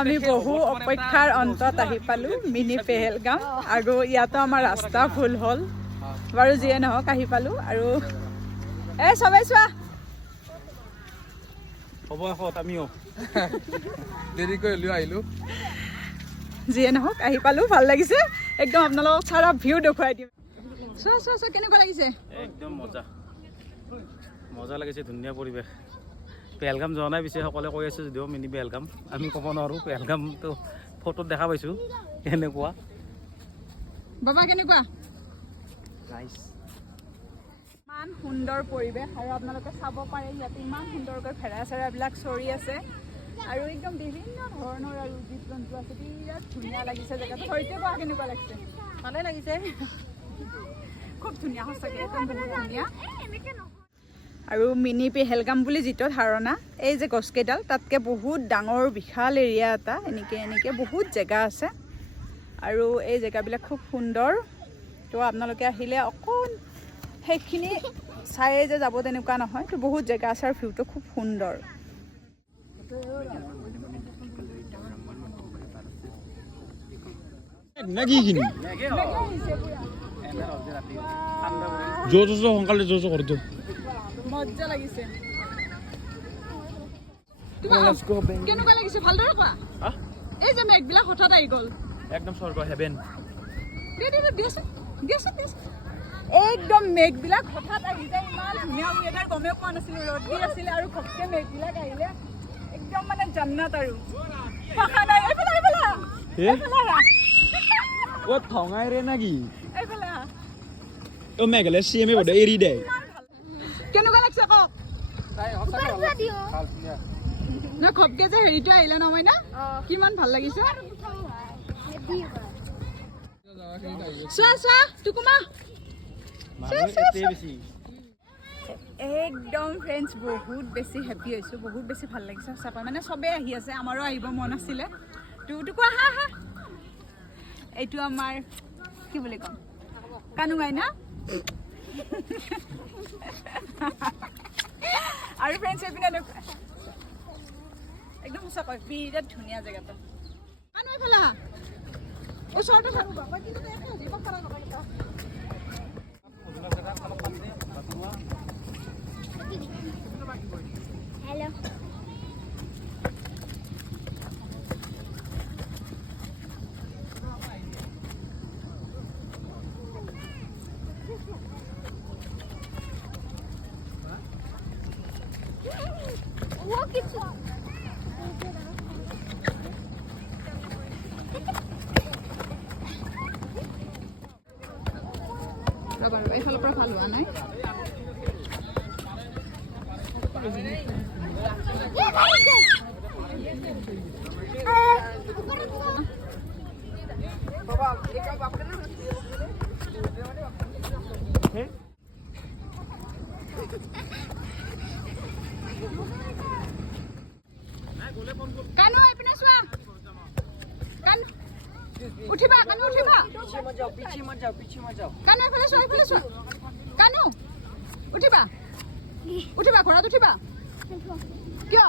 আমি বহু অপেক্ষাৰ অন্তত আহি পালো মিনি পেহেলগাম আৰু ইয়াতো আমাৰ ৰাস্তা ফুল হ'ল বাৰু যিয়ে নহওক আহি পালো আৰু সবাই চোৱা হ'ব এখন আমিও দেৰিকৈ লৈ আহিলো যিয়ে নহওক আহি পালো ভাল লাগিছে একদম আপোনালোকক চাৰা ভিউ দেখুৱাই দিম চোৱা চোৱা চোৱা কেনেকুৱা লাগিছে একদম মজা মজা লাগিছে ধুনীয়া পৰিৱেশ পেহেলগাম যোৱা নাই পিছে সকলোৱে কৈ আছে যদিও মিনি পেহেলগাম আমি ক'ব নোৱাৰোঁ পেহেলগামটো ফটোত দেখা পাইছোঁ কেনেকুৱা বাবা কেনেকুৱা নাইচ ইমান সুন্দৰ পৰিৱেশ আৰু আপোনালোকে চাব পাৰে ইয়াতে ইমান সুন্দৰকৈ ফেৰা চেৰাবিলাক চৰি আছে আৰু একদম বিভিন্ন ধৰণৰ আৰু জীৱ জন্তু আছে বিৰাট ধুনীয়া লাগিছে জেগাটো সৈতে কোৱা কেনেকুৱা লাগিছে ভালে লাগিছে খুব ধুনীয়া সঁচাকৈ একদম বহুত ধুনীয়া আৰু মিনি পেহেলগাম বুলি যিটো ধাৰণা এই যে গছকেইডাল তাতকৈ বহুত ডাঙৰ বিশাল এৰিয়া এটা এনেকৈ বহুত জেগা আছে আৰু এই জেগাবিলাক খুব সুন্দৰ তো আপোনালোকে আহিলে অকণ সেইখিনি চায়ে যে যাব তেনেকুৱা নহয় তো বহুত জেগা আছে আৰু ভিউটো খুব সুন্দৰ মজা লাগিছে কেনেকুৱা লাগিছে ভালদৰে কোৱা এই যে মেঘবিলাক হঠাৎ আহি গ'ল একদম স্বৰ্গ হেভেন একদম মেঘবিলাক হঠাৎ আহি যায় ইমান ধুনীয়া ৱেডাৰ গমেই পোৱা নাছিলোঁ ৰ'দ দি আছিলে আৰু ঘপকৈ মেঘবিলাক আহিলে একদম মানে জান্নাত আৰু পাখা নাই থঙাই ৰে নাকি এইফালে মেঘালয় চিএমে বোধ এৰি দে কেনেকুৱা লাগিছে কওক নহয় ঘপকৈ যে হেৰিটো আহিলে নহয় না কিমান ভাল লাগিছে চোৱা চোৱা টুকুমা একদম ফ্ৰেণ্ডছ বহুত বেছি হেপী হৈছোঁ বহুত বেছি ভাল লাগিছে সঁচাকৈ মানে চবেই আহি আছে আমাৰো আহিব মন আছিলে টুকুমা হা হা এইটো আমাৰ কি বুলি ক'ম কানুঙাই না আৰু ফ্ৰেণ্ডছ এইপিনে একদম সঁচাকৈ বিৰাট ধুনীয়া জেগাটো কানুঙাই ফালা ওচৰতে থাকোঁ Hello. Walk it. ৰ'বা এইফালৰ পৰা ভাল হোৱা নাই কানু এইপিনে চোৱা কানু উঠিবা কানু উঠিবা কানু এইফালে চোৱা কানু উঠিবা ঘৰত উঠিবা কিয়